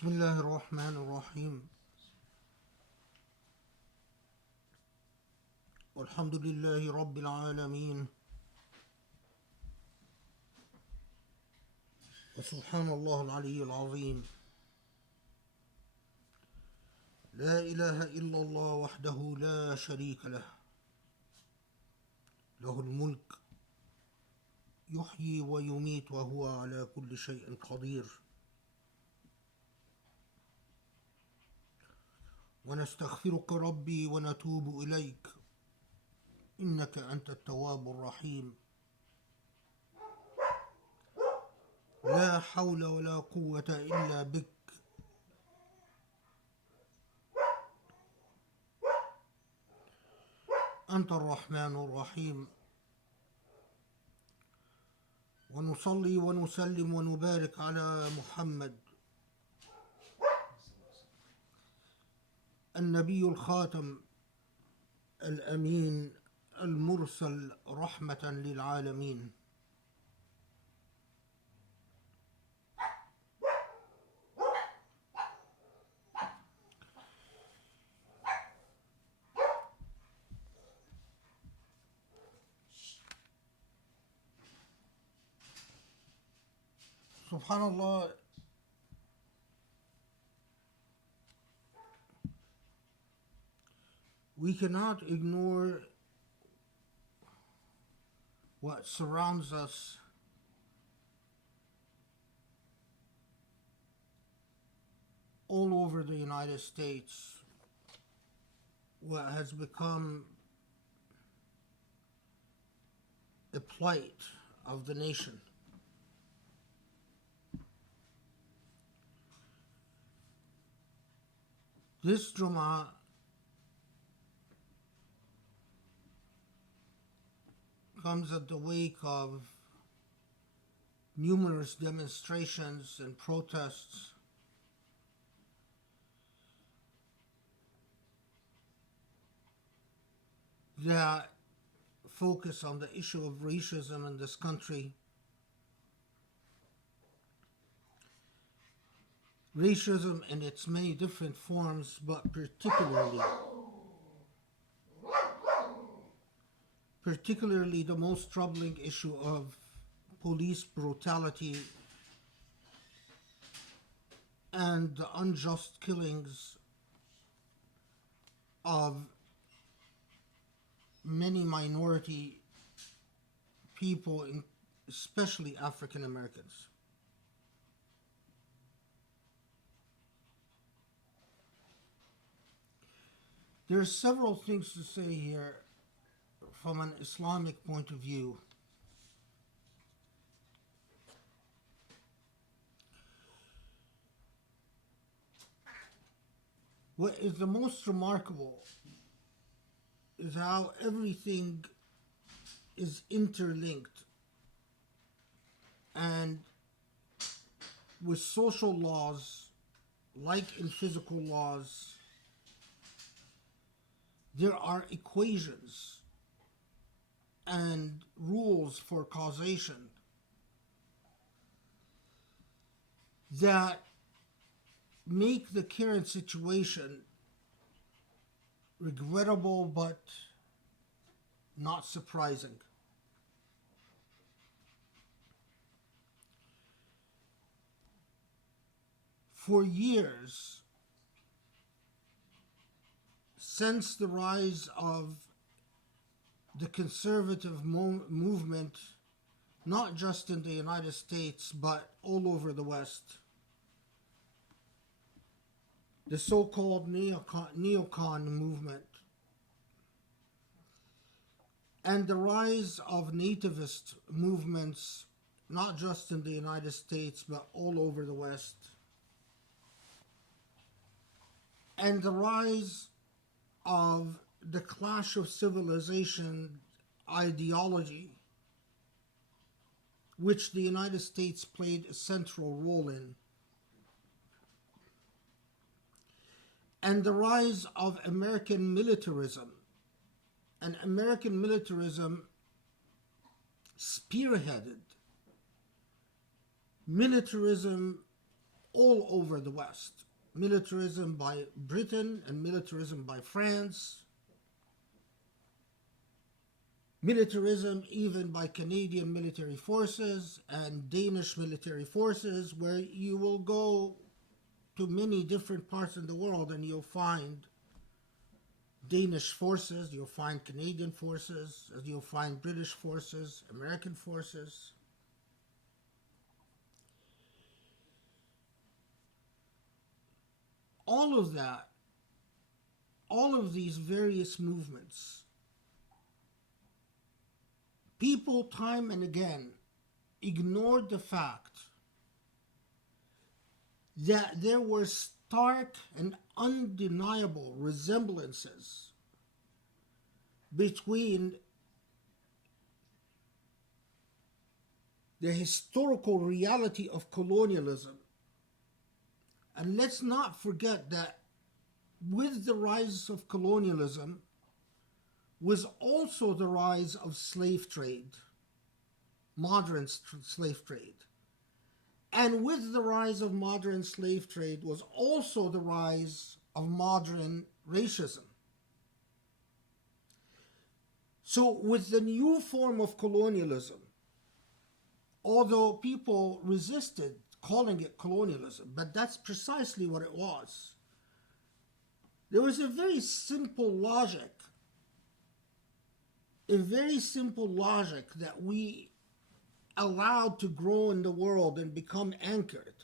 بسم الله الرحمن الرحيم والحمد لله رب العالمين وسبحان الله العلي العظيم لا إله إلا الله وحده لا شريك له له الملك يحيي ويميت وهو على كل شيء قدير ونستغفرك ربي ونتوب إليك إنك أنت التواب الرحيم لا حول ولا قوة إلا بك أنت الرحمن الرحيم ونصلي ونسلم ونبارك على محمد النبي الخاتم الأمين المرسل رحمة للعالمين Subhanallah, we cannot ignore what surrounds us all over the United States, what has become the plight of the nation. This Jum'ah comes at the wake of numerous demonstrations and protests that focus on the issue of racism in this country. Racism in its many different forms, but particularly the most troubling issue of police brutality and the unjust killings of many minority people, especially African Americans. There are several things to say here from an Islamic point of view. What is the most remarkable is how everything is interlinked, and with social laws, like in physical laws, there are equations and rules for causation that make the current situation regrettable but not surprising. For years, since the rise of the conservative movement, not just in the United States, but all over the West, the so-called Neocon movement, and the rise of nativist movements, not just in the United States, but all over the West, and the rise of the clash of civilization ideology, which the United States played a central role in, and the rise of American militarism, and American militarism spearheaded militarism all over the West. Militarism by Britain and militarism by France. Militarism even by Canadian military forces and Danish military forces, where you will go to many different parts of the world and you'll find Danish forces, you'll find Canadian forces, you'll find British forces, American forces. All of that, all of these various movements, people time and again ignored the fact that there were stark and undeniable resemblances between the historical reality of colonialism. And let's not forget that with the rise of colonialism was also the rise of slave trade, modern slave trade. And with the rise of modern slave trade was also the rise of modern racism. So with the new form of colonialism, although people resisted calling it colonialism, but that's precisely what it was, there was a very simple logic that we allowed to grow in the world and become anchored.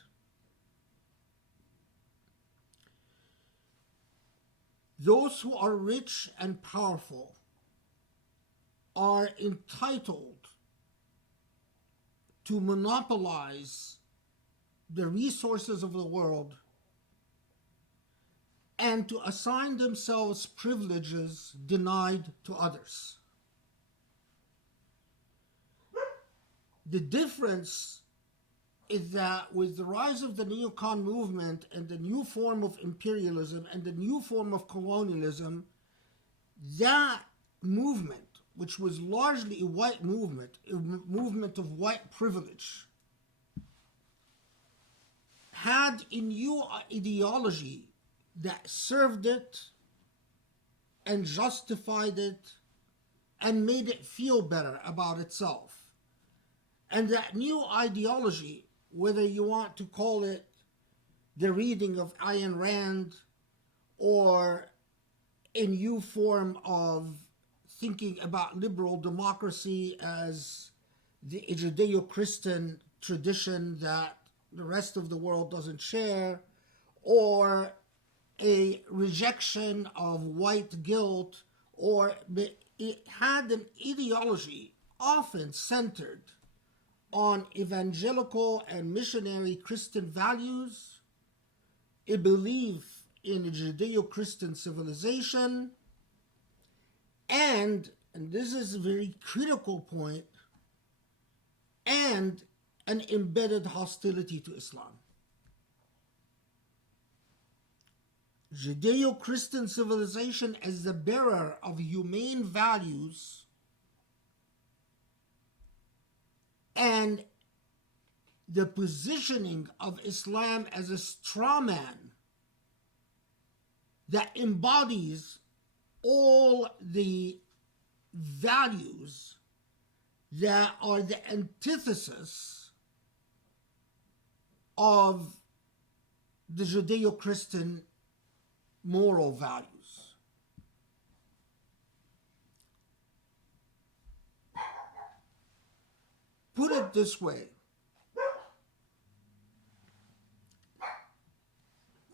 Those who are rich and powerful are entitled to monopolize the resources of the world and to assign themselves privileges denied to others. The difference is that with the rise of the Neocon movement and the new form of imperialism and the new form of colonialism, that movement, which was largely a white movement, a movement of white privilege, had a new ideology that served it and justified it and made it feel better about itself. And that new ideology, whether you want to call it the reading of Ayn Rand or a new form of thinking about liberal democracy as the Judeo-Christian tradition that the rest of the world doesn't share, or a rejection of white guilt, or it had an ideology often centered on evangelical and missionary Christian values, a belief in a Judeo-Christian civilization, and this is a very critical point, and an embedded hostility to Islam. Judeo-Christian civilization as the bearer of humane values and the positioning of Islam as a straw man that embodies all the values that are the antithesis of the Judeo-Christian moral values. Put it this way.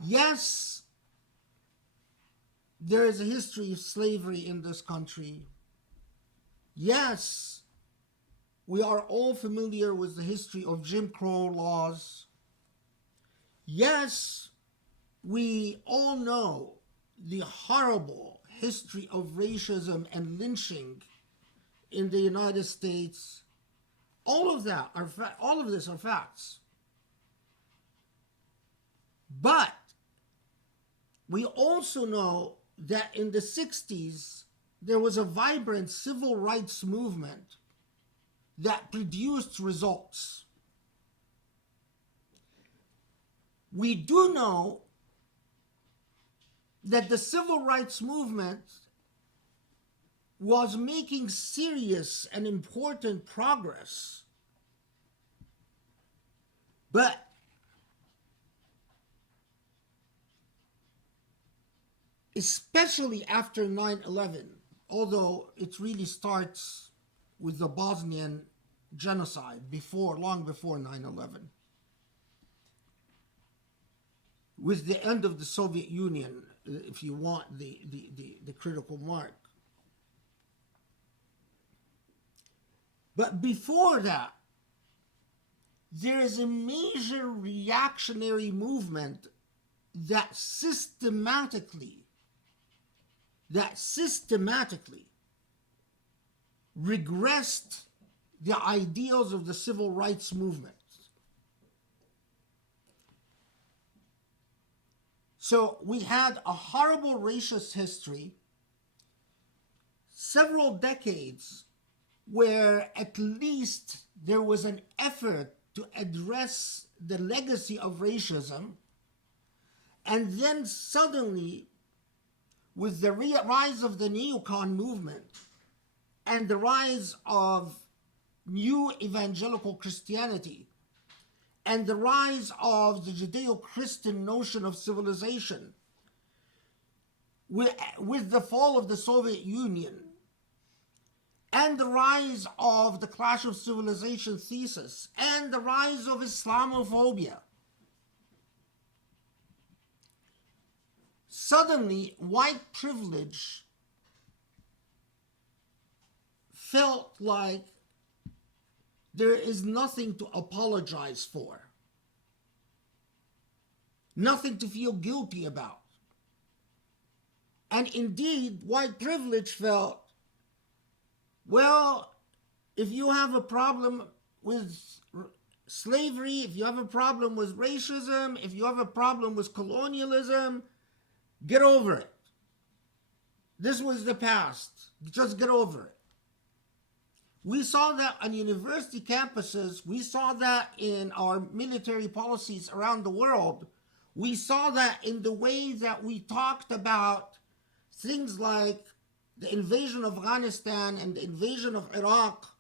Yes, there is a history of slavery in this country. Yes, we are all familiar with the history of Jim Crow laws. Yes, we all know the horrible history of racism and lynching in the United States. All of this are facts. But we also know that in the 60s, there was a vibrant civil rights movement that produced results. We do know that the civil rights movement was making serious and important progress, but especially after 9/11, although it really starts with the Bosnian genocide long before 9/11, with the end of the Soviet Union, if you want the critical mark. But before that, there is a major reactionary movement that systematically regressed the ideals of the civil rights movement. So we had a horrible racist history, several decades where at least there was an effort to address the legacy of racism, and then suddenly, with the rise of the Neocon movement and the rise of new evangelical Christianity and the rise of the Judeo-Christian notion of civilization, with the fall of the Soviet Union and the rise of the Clash of Civilization thesis and the rise of Islamophobia, suddenly white privilege felt like there is nothing to apologize for, nothing to feel guilty about. And indeed, white privilege felt, well, if you have a problem with slavery, if you have a problem with racism, if you have a problem with colonialism, get over it. This was the past. Just get over it. We saw that on university campuses. We saw that in our military policies around the world. We saw that in the way that we talked about things like the invasion of Afghanistan and the invasion of Iraq.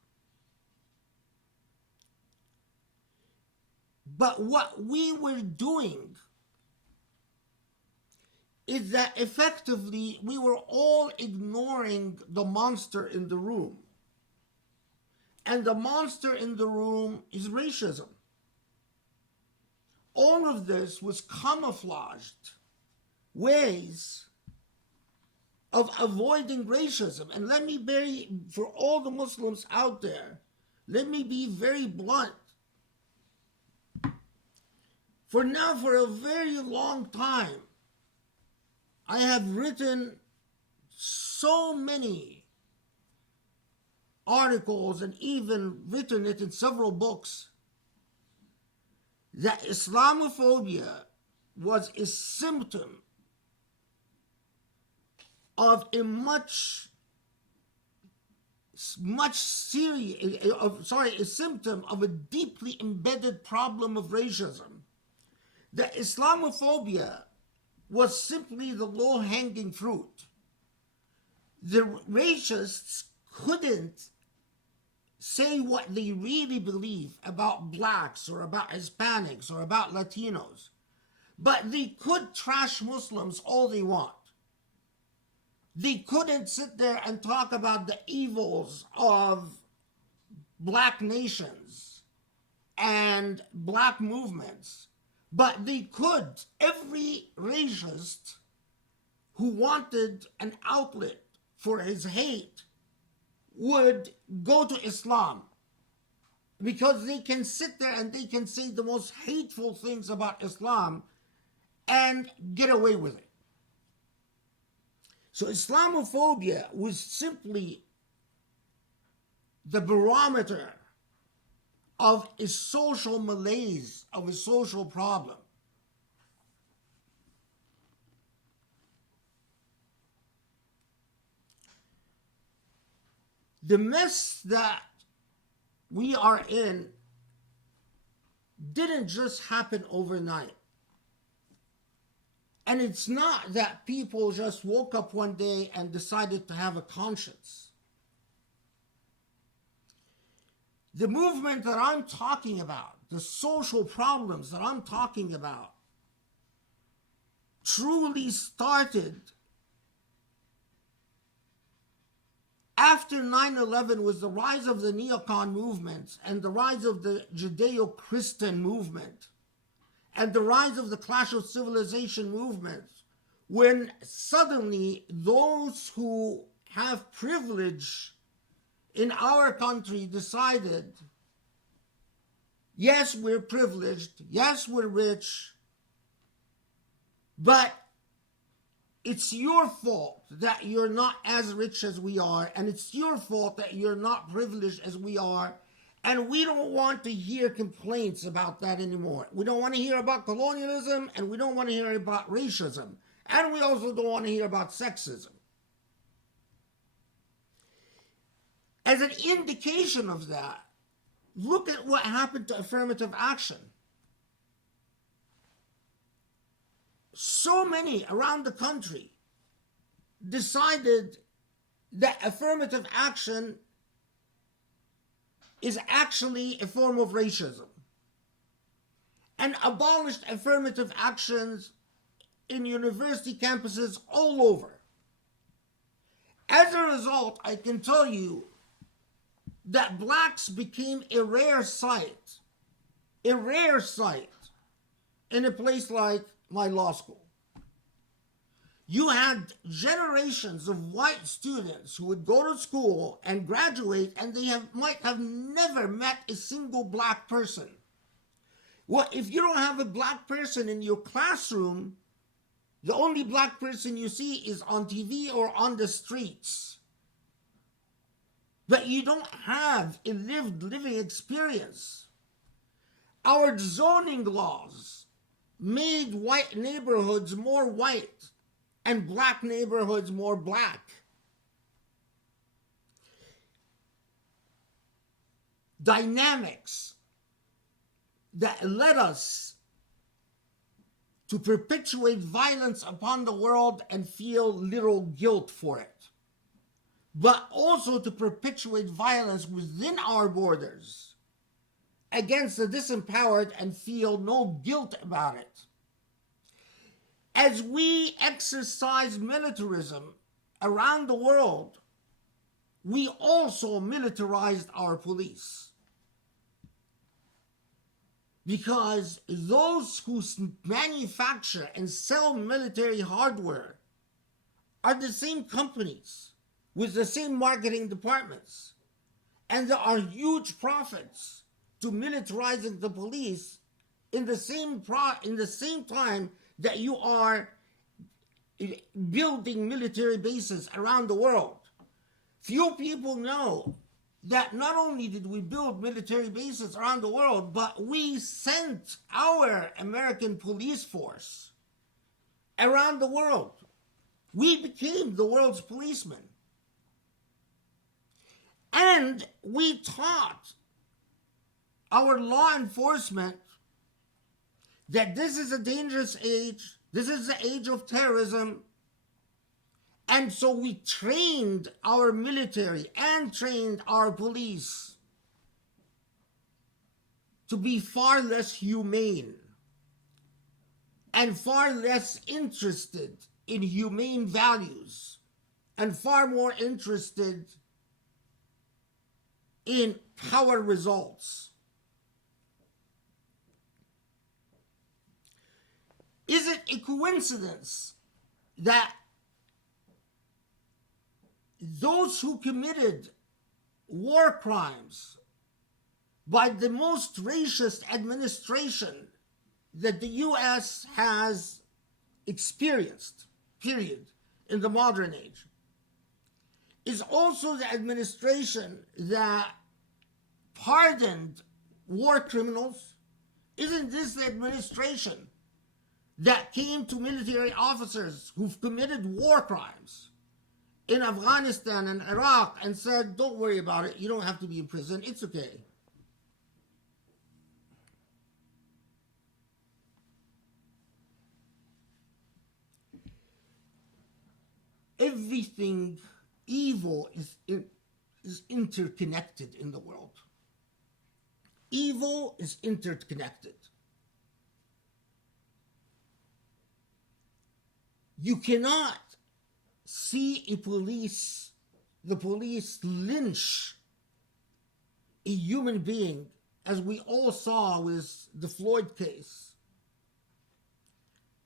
But what we were doing is that effectively we were all ignoring the monster in the room. And the monster in the room is racism. All of this was camouflaged ways of avoiding racism. And let me for all the Muslims out there, let me be very blunt. For a very long time, I have written so many articles and even written it in several books that Islamophobia was a symptom of a a symptom of a deeply embedded problem of racism. That Islamophobia was simply the low-hanging fruit. The racists couldn't say what they really believe about blacks or about Hispanics or about Latinos, but they could trash Muslims all they want. They couldn't sit there and talk about the evils of black nations and black movements, but they could. Every racist who wanted an outlet for his hate would go to Islam, because they can sit there and they can say the most hateful things about Islam and get away with it. So Islamophobia was simply the barometer of a social malaise, of a social problem. The mess that we are in didn't just happen overnight. And it's not that people just woke up one day and decided to have a conscience. The movement that I'm talking about, the social problems that I'm talking about, truly started after 9/11 with the rise of the Neocon movement and the rise of the Judeo-Christian movement and the rise of the Clash of Civilization movement, when suddenly those who have privilege in our country decided, yes, we're privileged, yes, we're rich, but it's your fault that you're not as rich as we are, and it's your fault that you're not privileged as we are, and we don't want to hear complaints about that anymore. We don't want to hear about colonialism, and we don't want to hear about racism, and we also don't want to hear about sexism. As an indication of that, look at what happened to affirmative action. So many around the country decided that affirmative action is actually a form of racism and abolished affirmative actions in university campuses all over. As a result, I can tell you that blacks became a rare sight in a place like my law school. You had generations of white students who would go to school and graduate, and they might have never met a single black person. Well, if you don't have a black person in your classroom, the only black person you see is on TV or on the streets. But you don't have a living experience. Our zoning laws made white neighborhoods more white and black neighborhoods more black. Dynamics that led us to perpetuate violence upon the world and feel little guilt for it, but also to perpetuate violence within our borders against the disempowered and feel no guilt about it. As we exercise militarism around the world, we also militarized our police. Because those who manufacture and sell military hardware are the same companies with the same marketing departments. And there are huge profits to militarizing the police in the same time that you are building military bases around the world. Few people know that not only did we build military bases around the world, but we sent our American police force around the world. We became the world's policemen. And we taught our law enforcement that this is a dangerous age, this is the age of terrorism, and so we trained our military and trained our police to be far less humane and far less interested in humane values and far more interested in power results. Is it a coincidence that those who committed war crimes by the most racist administration that the U.S. has experienced, period, in the modern age, is also the administration that pardoned war criminals? Isn't this the administration that came to military officers who've committed war crimes in Afghanistan and Iraq and said, don't worry about it, you don't have to be in prison, it's okay? everything evil is interconnected in the world. Evil is interconnected. You cannot see the police lynch a human being, as we all saw with the Floyd case.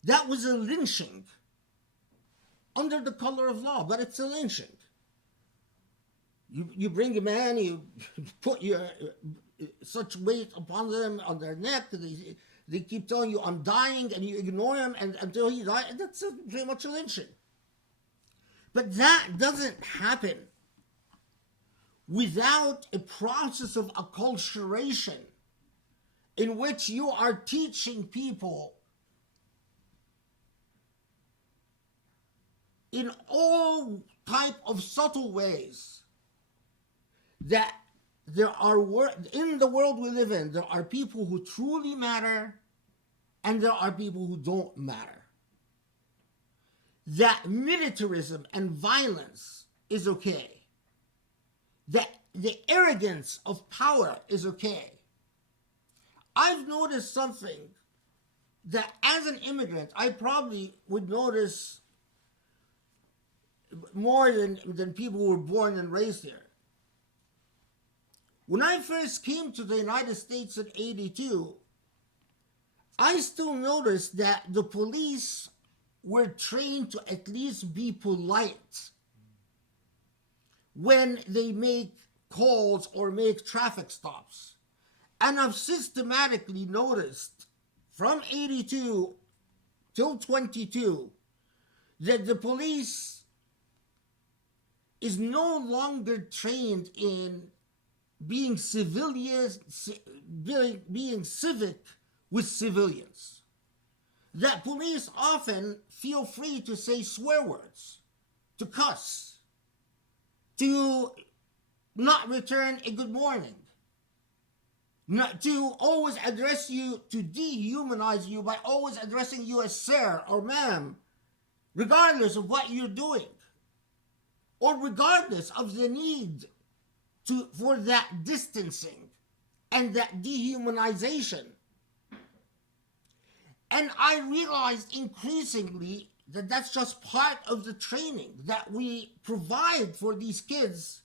That was a lynching under the color of law, but it's a lynching. You bring a man, you put such weight upon them, on their neck, they keep telling you, I'm dying, and you ignore him until he dies. That's pretty much a lynching. But that doesn't happen without a process of acculturation in which you are teaching people in all type of subtle ways that there are, in the world we live in, there are people who truly matter and there are people who don't matter. That militarism and violence is okay. That the arrogance of power is okay. I've noticed something that as an immigrant, I probably would notice more than people who were born and raised here. When I first came to the United States in '82, I still noticed that the police were trained to at least be polite when they make calls or make traffic stops. And I've systematically noticed from '82 till '22 that the police is no longer trained in being civilians, being civic with civilians. That police often feel free to say swear words, to cuss, to not return a good morning, not to always address you, to dehumanize you by always addressing you as sir or ma'am, regardless of what you're doing, or regardless of the need for that distancing and that dehumanization. And I realized increasingly that that's just part of the training that we provide for these kids,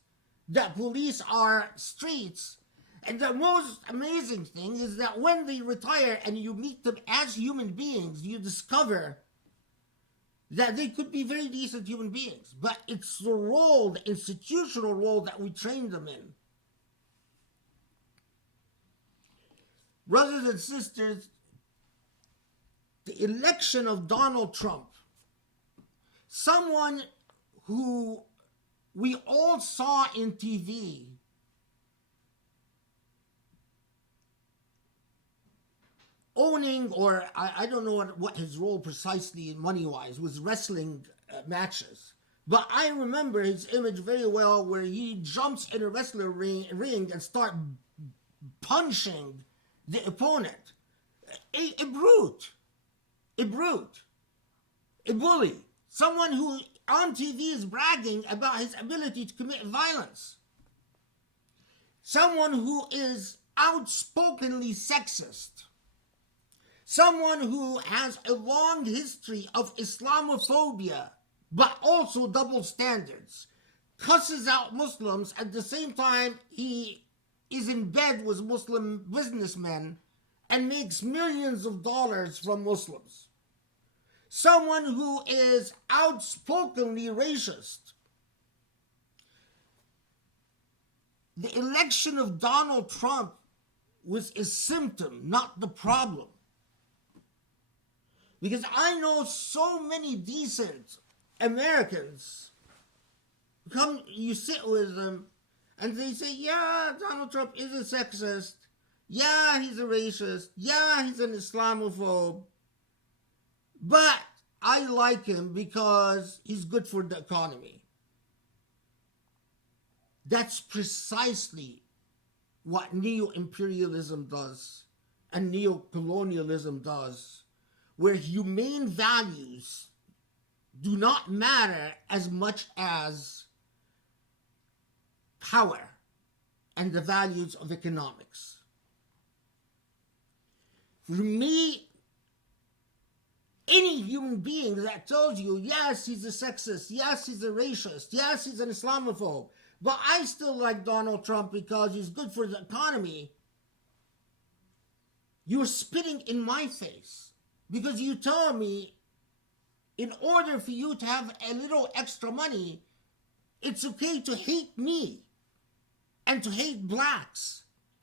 that police are streets. And the most amazing thing is that when they retire and you meet them as human beings, you discover that they could be very decent human beings. But it's the role, the institutional role that we train them in. Brothers and sisters, the election of Donald Trump, someone who we all saw in TV, owning, or I don't know what his role precisely money-wise, was wrestling matches. But I remember his image very well, where he jumps in a wrestler ring and start punching the opponent. A brute. A brute. A bully. Someone who on TV is bragging about his ability to commit violence. Someone who is outspokenly sexist. Someone who has a long history of Islamophobia, but also double standards. Cusses out Muslims, at the same time he is in bed with Muslim businessmen and makes millions of dollars from Muslims. Someone who is outspokenly racist. The election of Donald Trump was a symptom, not the problem. Because I know so many decent Americans, you sit with them, and they say, yeah, Donald Trump is a sexist. Yeah, he's a racist. Yeah, he's an Islamophobe. But I like him because he's good for the economy. That's precisely what neo-imperialism does and neo-colonialism does, where humane values do not matter as much as power and the values of economics. For me, any human being that tells you, yes, he's a sexist, yes, he's a racist, yes, he's an Islamophobe, but I still like Donald Trump because he's good for the economy, you're spitting in my face. Because you tell me, in order for you to have a little extra money, it's okay to hate me, and to hate blacks,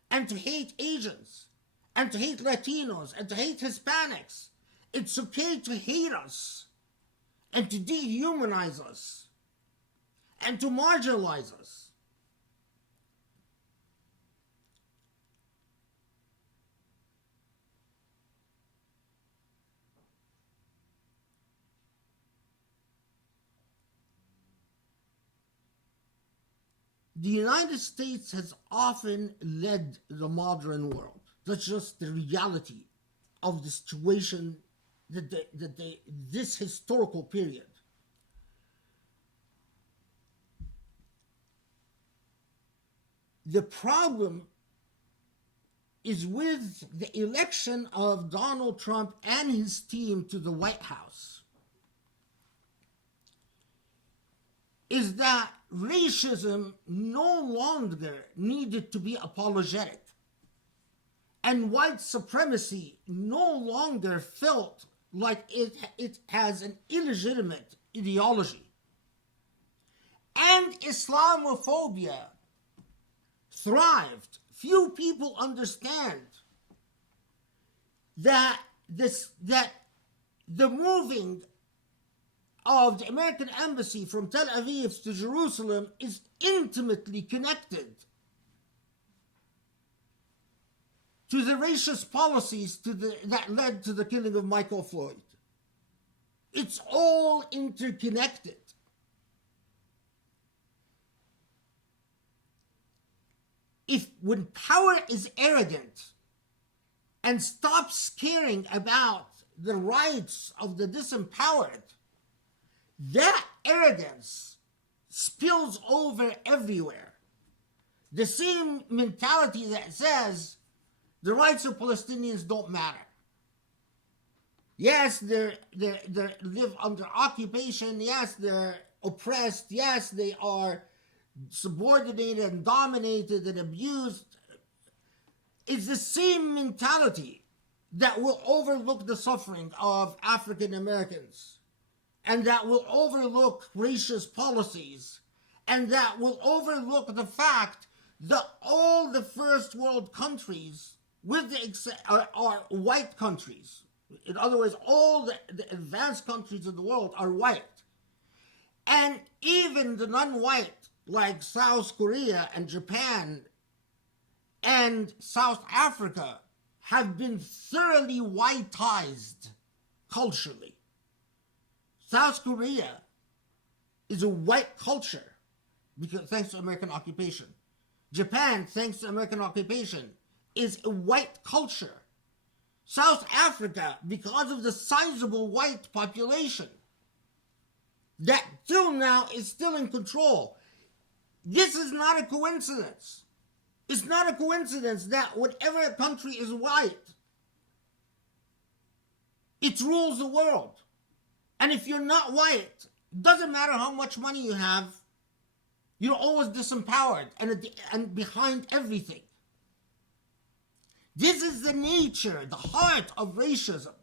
and to hate Asians, and to hate Latinos, and to hate Hispanics. It's okay to hate us, and to dehumanize us, and to marginalize us. The United States has often led the modern world. That's just the reality of the situation this historical period. The problem is with the election of Donald Trump and his team to the White House, is that racism no longer needed to be apologetic, and white supremacy no longer felt like it has an illegitimate ideology. And Islamophobia thrived. Few people understand that the moving of the American embassy from Tel Aviv to Jerusalem is intimately connected to the racist policies that led to the killing of Michael Floyd. It's all interconnected. When power is arrogant and stops caring about the rights of the disempowered, that arrogance spills over everywhere. The same mentality that says the rights of Palestinians don't matter. Yes, they live under occupation. Yes, they're oppressed. Yes, they are subordinated and dominated and abused. It's the same mentality that will overlook the suffering of African Americans, and that will overlook racist policies, and that will overlook the fact that all the first world countries are white countries. In other words, all the advanced countries of the world are white. And even the non-white, like South Korea and Japan and South Africa, have been thoroughly whiteized culturally. South Korea is a white culture thanks to American occupation. Japan, thanks to American occupation, is a white culture. South Africa, because of the sizable white population that till now is still in control. This is not a coincidence. It's not a coincidence that whenever a country is white, it rules the world. And if you're not white, doesn't matter how much money you have, you're always disempowered and behind everything. This is the nature, the heart of racism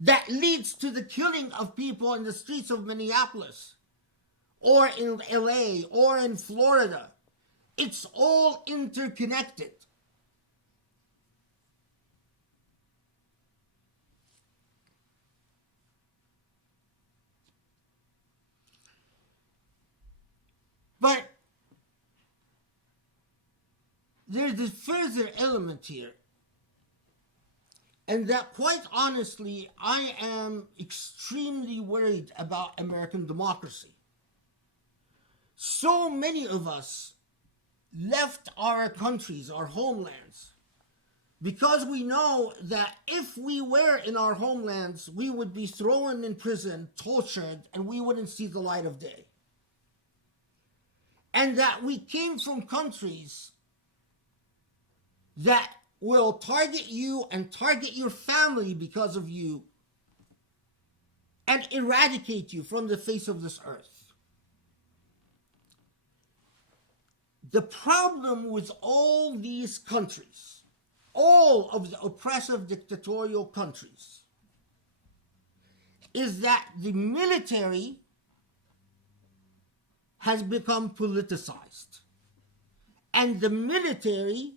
that leads to the killing of people in the streets of Minneapolis or in LA or in Florida. It's all interconnected. But there's a further element here, and that quite honestly, I am extremely worried about American democracy. So many of us left our countries, our homelands, because we know that if we were in our homelands, we would be thrown in prison, tortured, and we wouldn't see the light of day. And that we came from countries that will target you and target your family because of you and eradicate you from the face of this earth. The problem with all these countries, all of the oppressive dictatorial countries, is that the military has become politicized. And the military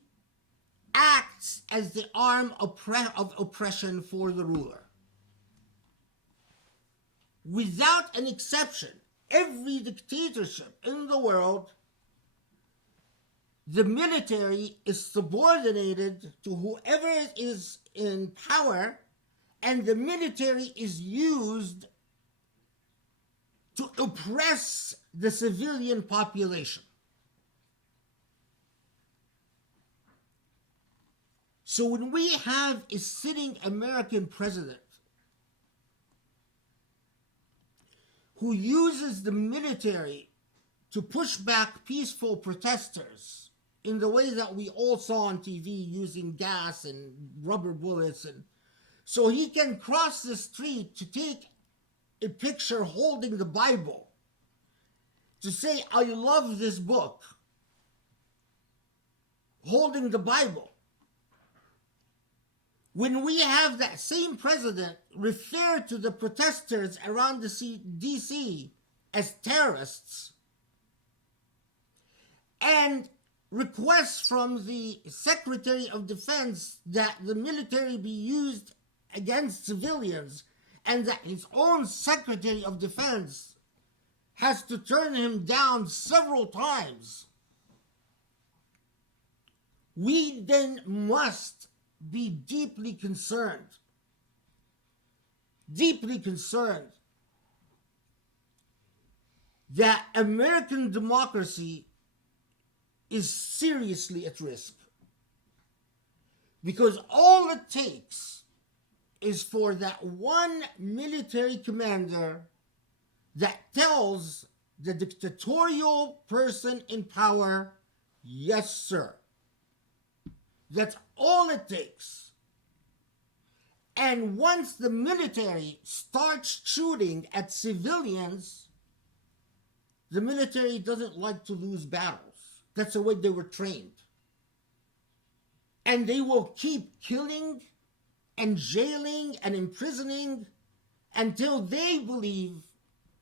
acts as the arm of oppression for the ruler. Without an exception, every dictatorship in the world, the military is subordinated to whoever is in power, and the military is used to oppress the civilian population. So when we have a sitting American president who uses the military to push back peaceful protesters in the way that we all saw on TV, using gas and rubber bullets, and so he can cross the street to take a picture holding the Bible, to say, I love this book, holding the Bible. When we have that same president refer to the protesters around the DC as terrorists, and requests from the Secretary of Defense that the military be used against civilians, and that his own Secretary of Defense has to turn him down several times, we then must be deeply concerned that American democracy is seriously at risk. Because all it takes is for that one military commander that tells the dictatorial person in power, yes, sir. That's all it takes. And once the military starts shooting at civilians, the military doesn't like to lose battles. That's the way they were trained. And they will keep killing and jailing and imprisoning until they believe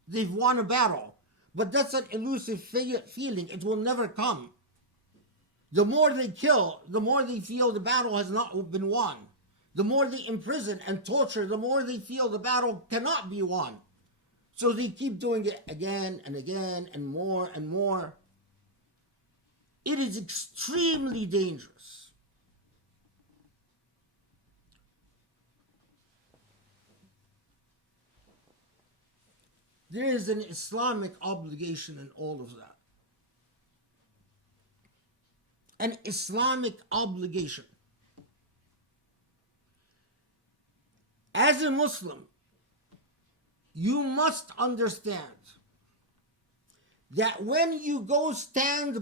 they've won a battle. But that's an elusive feeling. It will never come. The more they kill, the more they feel the battle has not been won. The more they imprison and torture, the more they feel the battle cannot be won. So they keep doing it again and again and more and more. It is extremely dangerous. There is an Islamic obligation in all of that. An Islamic obligation. As a Muslim, you must understand that when you go stand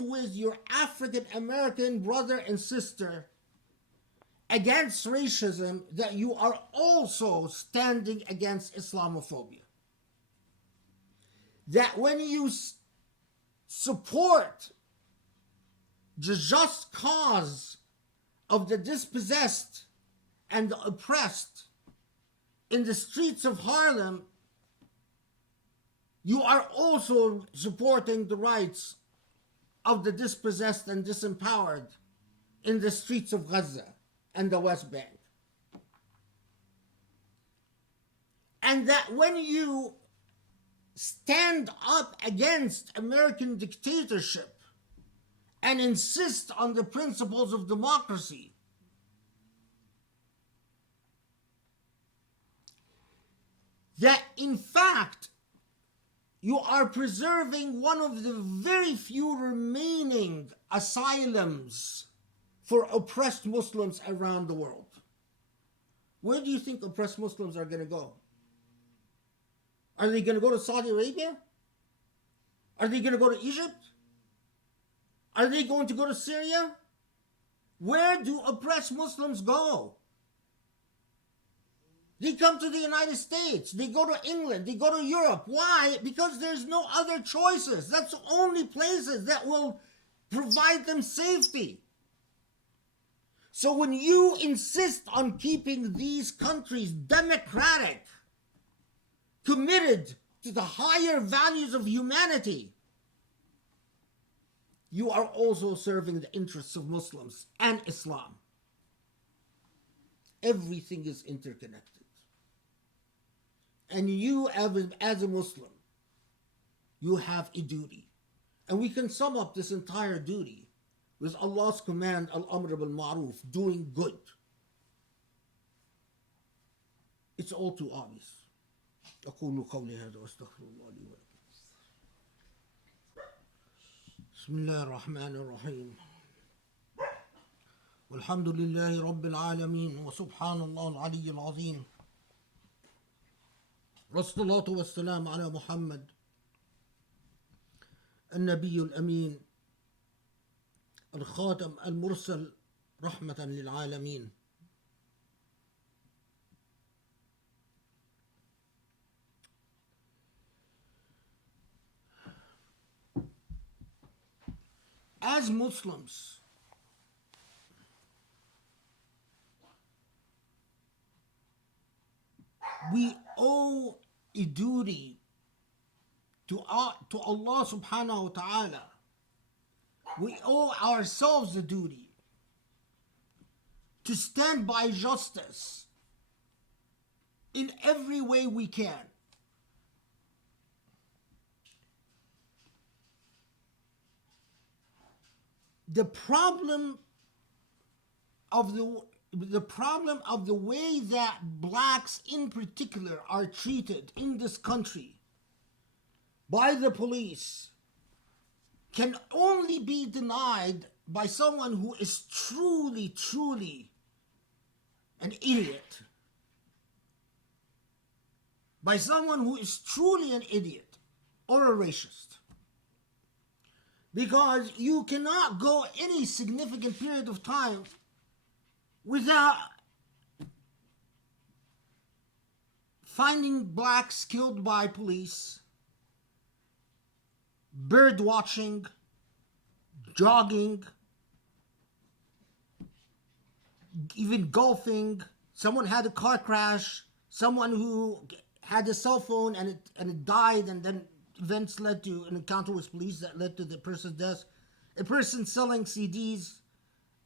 with your African American brother and sister against racism, that you are also standing against Islamophobia. That when you support the just cause of the dispossessed and the oppressed in the streets of Harlem, you are also supporting the rights of the dispossessed and disempowered in the streets of Gaza and the West Bank. And that when you stand up against American dictatorship and insist on the principles of democracy, that in fact you are preserving one of the very few remaining asylums for oppressed Muslims around the world. Where do you think oppressed Muslims are going to go? Are they going to go to Saudi Arabia? Are they going to go to Egypt? Are they going to go to Syria? Where do oppressed Muslims go? They come to the United States. They go to England. They go to Europe. Why? Because there's no other choices. That's the only places that will provide them safety. So when you insist on keeping these countries democratic, committed to the higher values of humanity, you are also serving the interests of Muslims and Islam. Everything is interconnected. And you, as a Muslim, you have a duty. And we can sum up this entire duty with Allah's command, Al-Amr bil-Ma'ruf, doing good. It's all too obvious. أقول قولي هذا وأستغفر الله لي ولكم. بسم الله الرحمن الرحيم. والحمد لله رب العالمين وسبحان الله العلي العظيم. والصلاة والسلام على محمد النبي الأمين الخاتم المرسل رحمة للعالمين. As Muslims, we owe a duty to Allah subhanahu wa ta'ala. We owe ourselves a duty to stand by justice in every way we can. The problem of the way that blacks in particular are treated in this country by the police can only be denied by someone who is truly, truly an idiot. By someone who is truly an idiot or a racist. Because you cannot go any significant period of time without finding blacks killed by police, bird watching, jogging, even golfing. Someone had a car crash, someone who had a cell phone and it died, and then events led to an encounter with police that led to the person's death. A person selling CDs,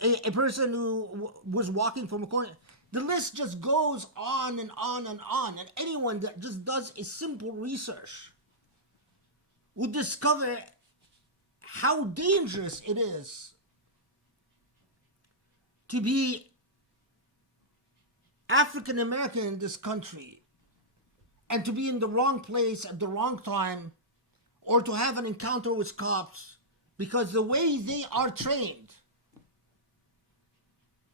a person who was walking from a corner. The list just goes on and on and on. And anyone that just does a simple research would discover how dangerous it is to be African American in this country and to be in the wrong place at the wrong time, or to have an encounter with cops, because the way they are trained,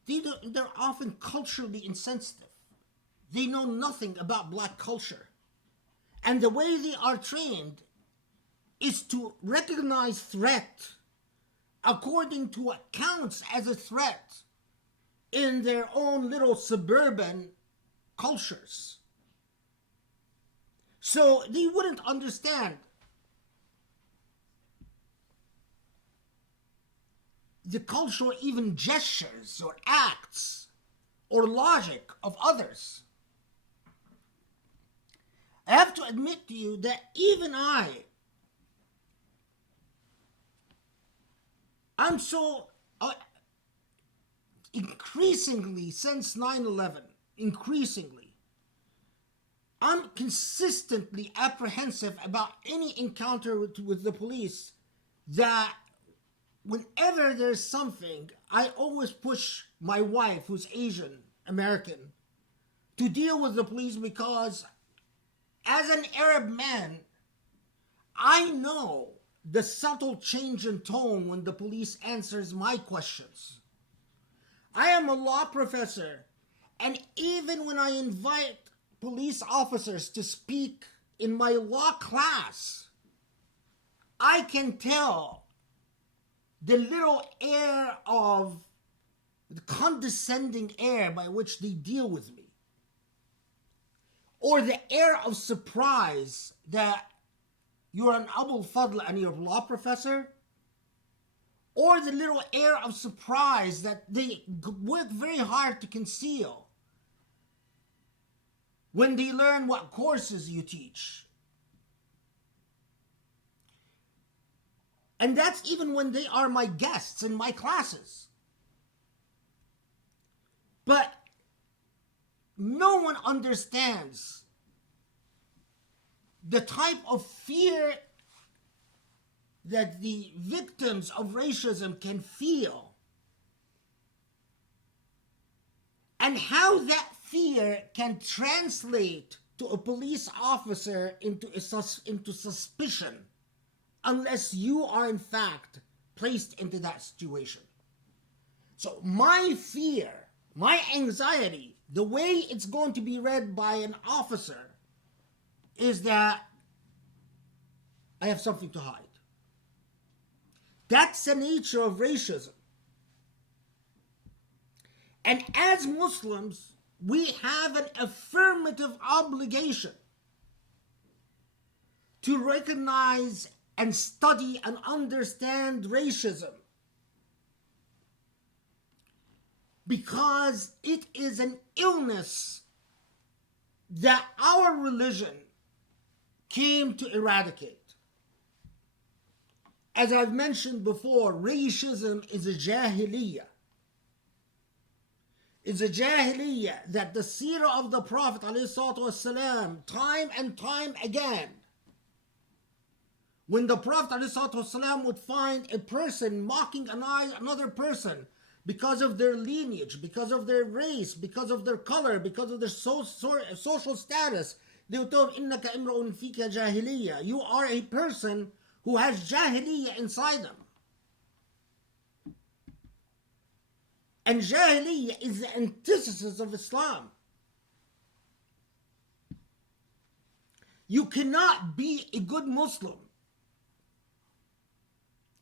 they're often culturally insensitive. They know nothing about black culture. And the way they are trained is to recognize threat according to what counts as a threat in their own little suburban cultures. So they wouldn't understand the cultural even gestures or acts or logic of others. I have to admit to you that even I'm so increasingly, since 9/11, increasingly, I'm consistently apprehensive about any encounter with the police, that whenever there's something, I always push my wife, who's Asian American, to deal with the police, because as an Arab man, I know the subtle change in tone when the police answers my questions. I am a law professor, and even when I invite police officers to speak in my law class, I can tell the little air of the condescending air by which they deal with me, or the air of surprise that you're an Abul Fadl and you're a law professor, or the little air of surprise that they work very hard to conceal when they learn what courses you teach. And that's even when they are my guests in my classes. But no one understands the type of fear that the victims of racism can feel, and how that fear can translate to a police officer into suspicion, unless you are in fact placed into that situation. So my fear, my anxiety, the way it's going to be read by an officer is that I have something to hide. That's the nature of racism. And as Muslims, we have an affirmative obligation to recognize and study and understand racism, because it is an illness that our religion came to eradicate. As I've mentioned before, racism is a jahiliyyah. It's a jahiliyyah that the seerah of the Prophet ﷺ, time and time again, when the Prophet ﷺ would find a person mocking another person because of their lineage, because of their race, because of their color, because of their social status, they would tell him, إِنَّكَ إِمْرُؤٌ فِيكَ جَاهِلِيَّةٌ. You are a person who has jahiliyyah inside them. And jahiliyyah is the antithesis of Islam. You cannot be a good Muslim.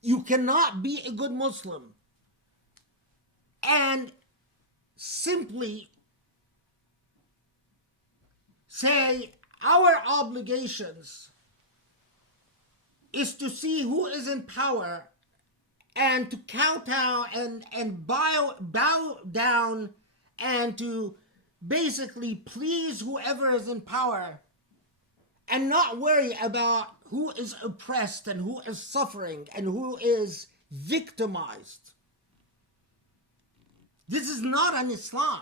You cannot be a good Muslim and simply say our obligations is to see who is in power and to kowtow and bow down and to basically please whoever is in power and not worry about who is oppressed and who is suffering and who is victimized. This is not an Islam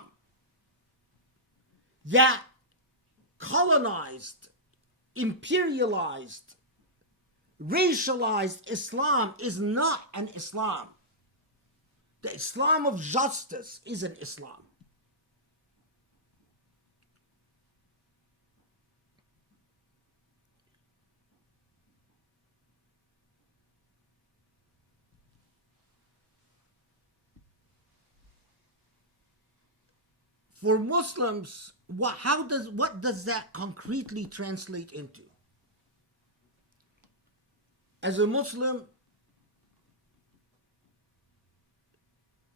that colonized, imperialized, racialized. Islam is not an Islam. The Islam of justice is an Islam. For Muslims, what does that concretely translate into? As a Muslim,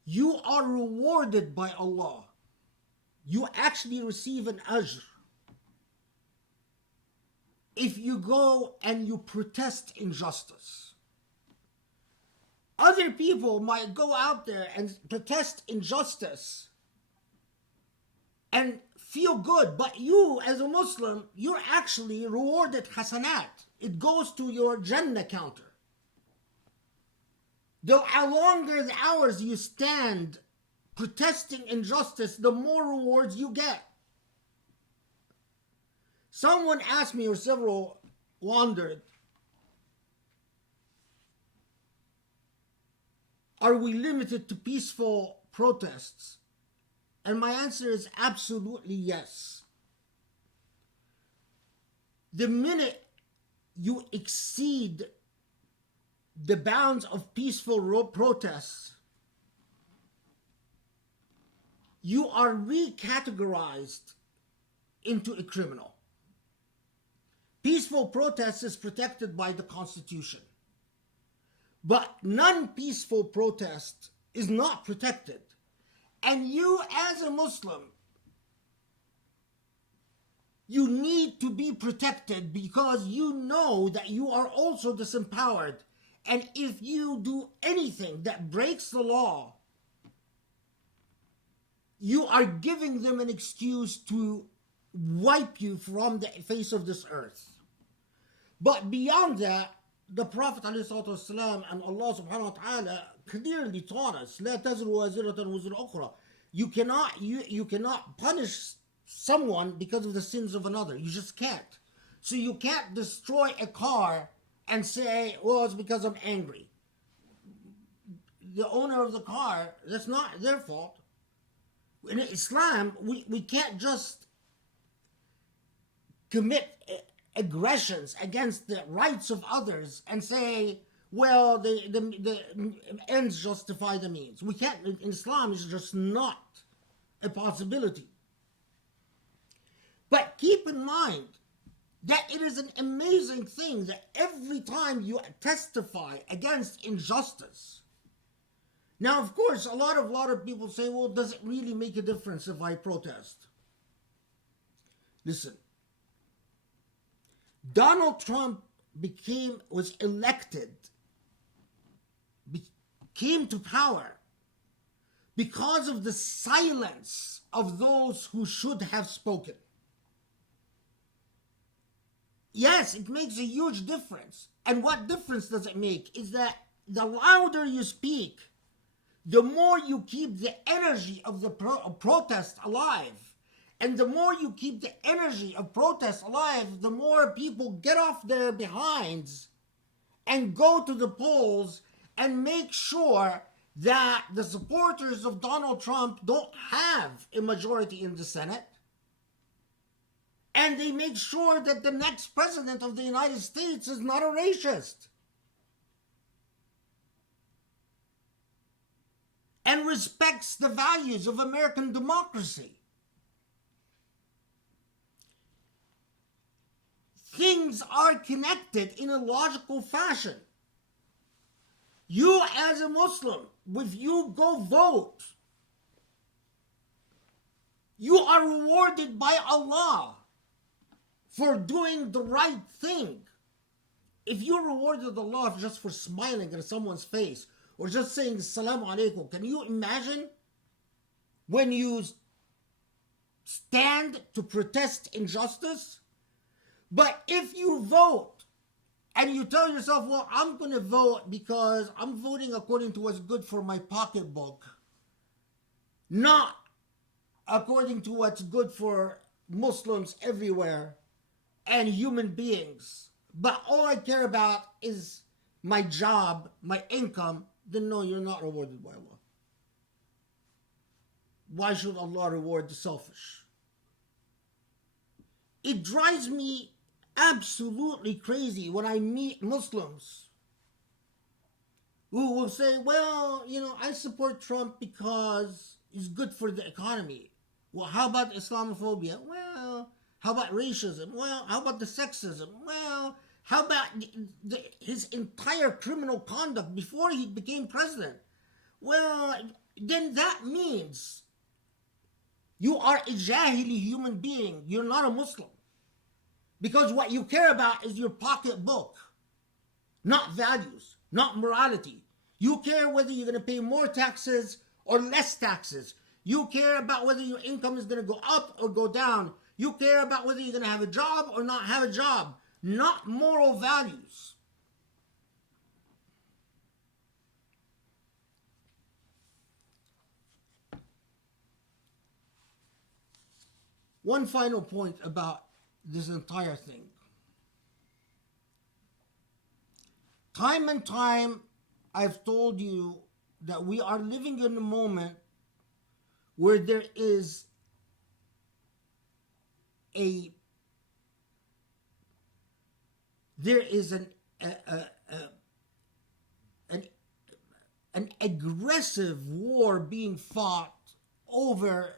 you are rewarded by Allah. You actually receive an ajr if you go and you protest injustice. Other people might go out there and protest injustice and feel good, but you as a Muslim, you're actually rewarded hasanat. It goes to your Jannah counter. The longer the hours you stand protesting injustice, the more rewards you get. Someone asked me, or several wondered, are we limited to peaceful protests? And my answer is absolutely yes. The minute you exceed the bounds of peaceful protests, you are recategorized into a criminal. Peaceful protest is protected by the Constitution, but non-peaceful protest is not protected. And you, as a Muslim, you need to be protected because you know that you are also disempowered. And if you do anything that breaks the law, you are giving them an excuse to wipe you from the face of this earth. But beyond that, the Prophet ﷺ and Allah subhanahu wa ta'ala clearly taught us, لا تزر وازرة وزر أخرى. You cannot punish someone because of the sins of another. You just can't. So you can't destroy a car and say, well, it's because I'm angry. The owner of the car, that's not their fault. In Islam, we can't just commit aggressions against the rights of others and say, well, the ends justify the means. We can't. In Islam, it's just not a possibility. But keep in mind that it is an amazing thing that every time you testify against injustice. Now, of course, a lot of people say, well, does it really make a difference if I protest? Listen, Donald Trump was elected, came to power because of the silence of those who should have spoken. Yes, it makes a huge difference. And what difference does it make is that the louder you speak, the more you keep the energy of the protest alive. And the more you keep the energy of protest alive, the more people get off their behinds and go to the polls and make sure that the supporters of Donald Trump don't have a majority in the Senate. And they make sure that the next president of the United States is not a racist and respects the values of American democracy. Things are connected in a logical fashion. You as a Muslim, if you go vote, you are rewarded by Allah for doing the right thing. If you rewarded Allah just for smiling at someone's face or just saying Assalamu alaikum, can you imagine when you stand to protest injustice? But if you vote and you tell yourself, well, I'm going to vote because I'm voting according to what's good for my pocketbook, not according to what's good for Muslims everywhere and human beings, but all I care about is my job, my income, then no, you're not rewarded by Allah. Why should Allah reward the selfish? It drives me absolutely crazy when I meet Muslims who will say, well, I support Trump because he's good for the economy. Well, how about Islamophobia? Well, how about racism? Well, how about the sexism? Well, how about his entire criminal conduct before he became president? Well, then that means you are a jahili human being. You're not a Muslim. Because what you care about is your pocketbook, not values, not morality. You care whether you're going to pay more taxes or less taxes. You care about whether your income is going to go up or go down. You care about whether you're going to have a job or not have a job, not moral values. One final point about this entire thing. Time and time, I've told you that we are living in a moment where there is an aggressive war being fought over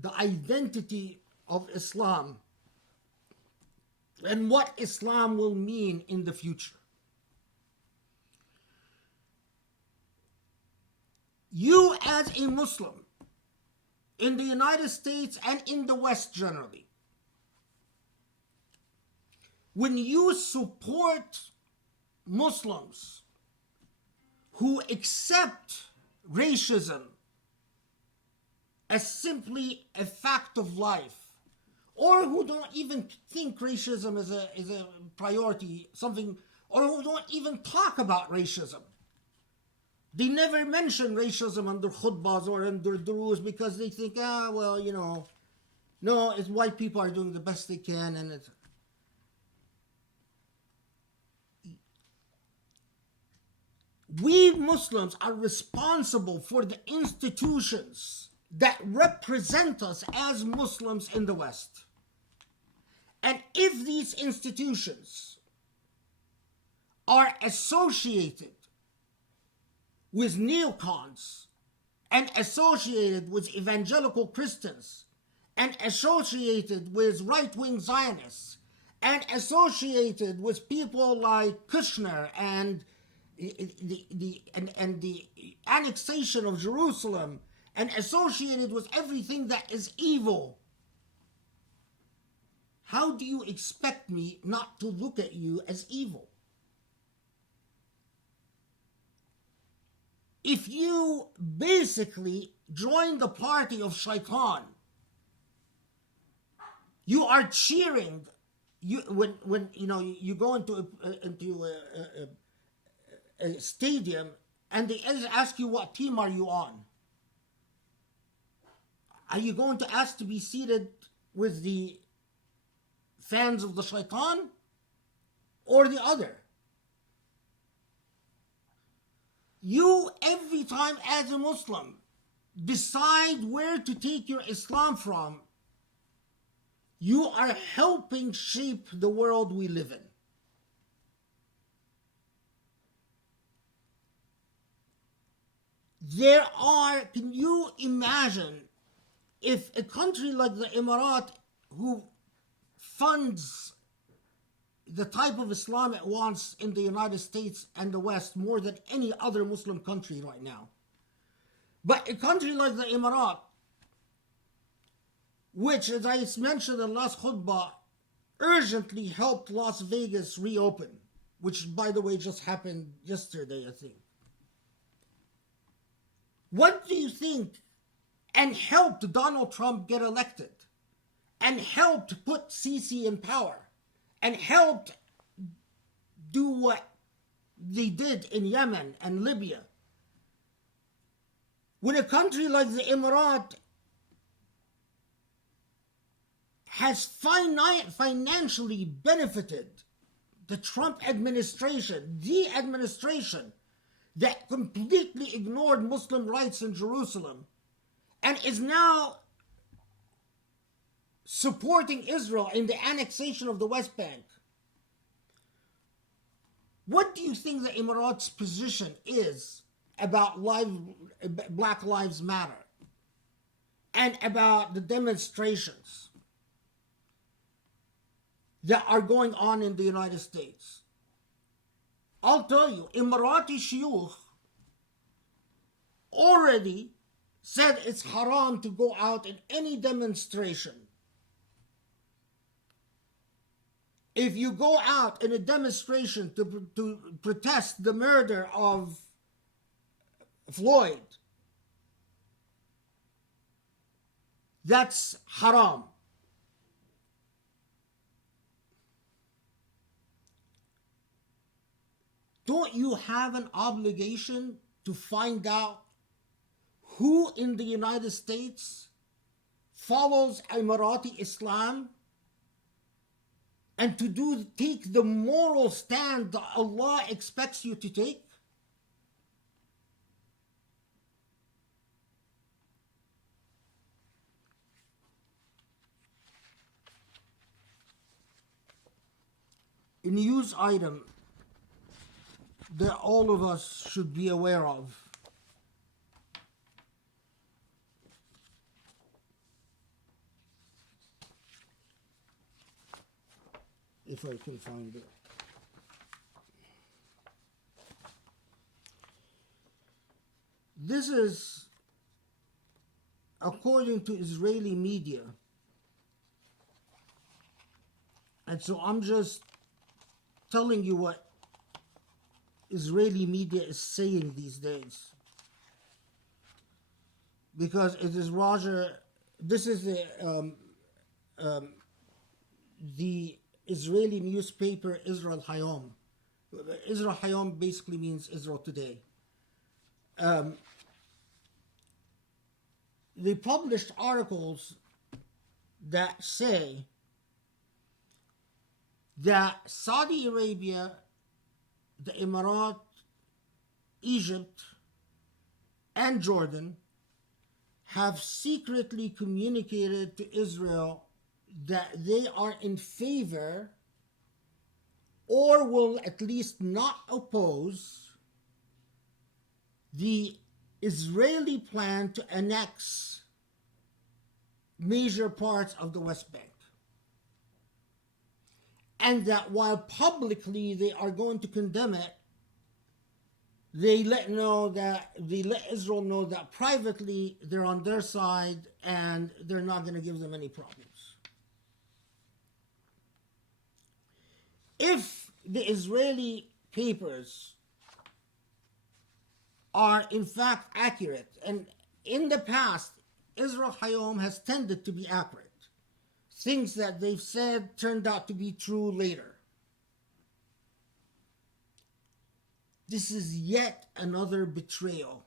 the identity of Islam and what Islam will mean in the future. You as a Muslim in the United States and in the West generally, when you support Muslims who accept racism as simply a fact of life, or who don't even think racism is a priority, something, or who don't even talk about racism. They never mention racism under khutbahs or under durus because they think, well, you know, no, it's white people are doing the best they can, and it's... We Muslims are responsible for the institutions that represent us as Muslims in the West. And if these institutions are associated with neocons and associated with evangelical Christians and associated with right-wing Zionists and associated with people like Kushner and the annexation of Jerusalem and associated with everything that is evil, how do you expect me not to look at you as evil? If you basically join the party of Shaitan, you are cheering. When you know you go into a stadium and they ask you what team are you on. Are you going to ask to be seated with the fans of the Shaitan or the other? You, every time as a Muslim, decide where to take your Islam from, you are helping shape the world we live in. Can you imagine if a country like the Emirat, who funds the type of Islam it wants in the United States and the West more than any other Muslim country right now, but a country like the Emirat, which, as I mentioned in the last khutbah, urgently helped Las Vegas reopen, which, by the way, just happened yesterday, I think. What do you think? And helped Donald Trump get elected, and helped put Sisi in power, and helped do what they did in Yemen and Libya. When a country like the Emirat has financially benefited the Trump administration, the administration that completely ignored Muslim rights in Jerusalem, and is now supporting Israel in the annexation of the West Bank, what do you think the Emirates' position is about Black Lives Matter and about the demonstrations that are going on in the United States? I'll tell you, Emirati Shuyukh already said it's haram to go out in any demonstration. If you go out in a demonstration to protest the murder of Floyd, that's haram. Don't you have an obligation to find out who in the United States follows Emirati Islam and to take the moral stand that Allah expects you to take? A news item that all of us should be aware of if I can find it. This is according to Israeli media. And so I'm just telling you what Israeli media is saying these days. Because it is Roger, this is the Israeli newspaper Israel Hayom. Israel Hayom basically means Israel Today. They published articles that say that Saudi Arabia, the Emirates, Egypt, and Jordan have secretly communicated to Israel that they are in favor or will at least not oppose the Israeli plan to annex major parts of the West Bank. And that while publicly they are going to condemn it, they let Israel know that privately they're on their side and they're not going to give them any problems. If the Israeli papers are in fact accurate, and in the past, Israel Hayom has tended to be accurate. Things that they've said turned out to be true later. This is yet another betrayal.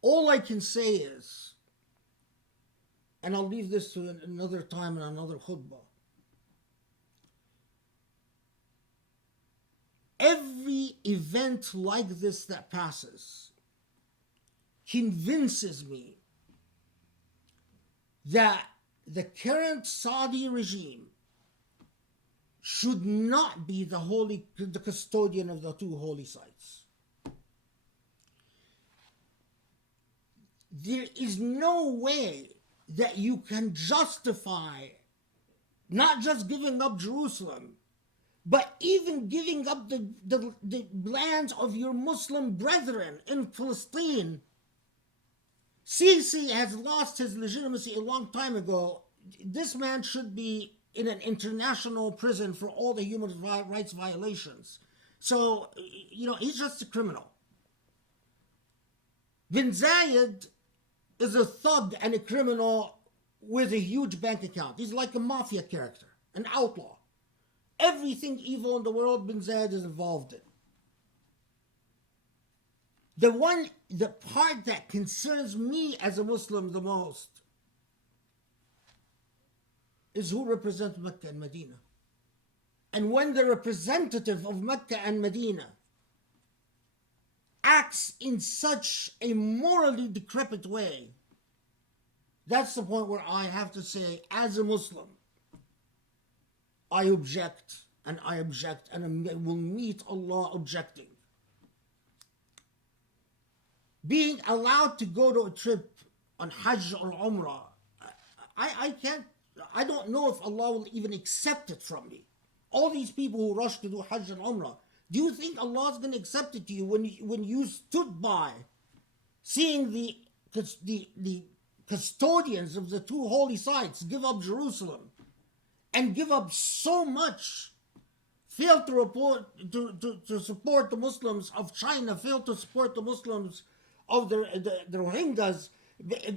All I can say is, and I'll leave this to another time and another khutbah, every event like this that passes convinces me that the current Saudi regime should not be the custodian of the two holy sites. There is no way that you can justify not just giving up Jerusalem, but even giving up the lands of your Muslim brethren in Palestine. Sisi has lost his legitimacy a long time ago. This man should be in an international prison for all the human rights violations. So, he's just a criminal. Bin Zayed is a thug and a criminal with a huge bank account. He's like a mafia character, an outlaw. Everything evil in the world, Bin Zayed is involved in. The part that concerns me as a Muslim the most is who represents Mecca and Medina. And when the representative of Mecca and Medina acts in such a morally decrepit way, that's the point where I have to say, as a Muslim, I object, and I will meet Allah objecting. Being allowed to go to a trip on Hajj or Umrah, I don't know if Allah will even accept it from me. All these people who rush to do Hajj and Umrah, do you think Allah is going to accept it to you when you stood by seeing the custodians of the two holy sites give up Jerusalem and give up so much, fail to support the Muslims of China, fail to support the Muslims of the Rohingyas,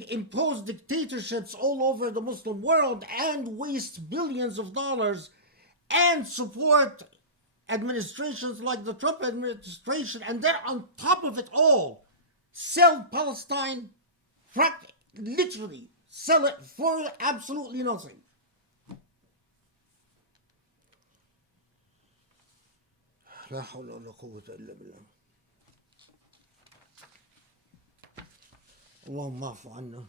impose dictatorships all over the Muslim world, and waste billions of dollars, and support administrations like the Trump administration, and then on top of it all, sell Palestine, literally sell it for absolutely nothing. لا حول ولا قوة إلا بالله. اللهم اعف عنا،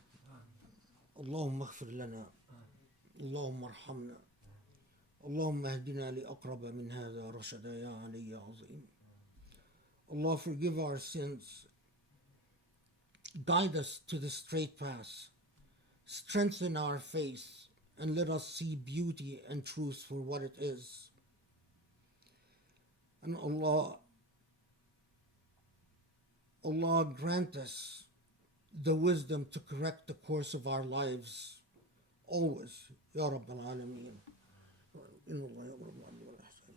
اللهم اغفر لنا، اللهم ارحمنا، اللهم اهدنا لأقرب من هذا رشدا يا علي يا عظيم. Allah, forgive our sins, guide us to the straight path, strengthen our faith, and let us see beauty and truth for what it is. And Allah grant us the wisdom to correct the course of our lives always. Ya Rabbal Alameen. إن الله يأمر بالعدل والإحسان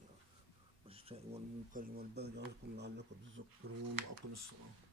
والإيتاء والمنكر والبغي يعظكم لعلكم تذكرون وأقم الصلاة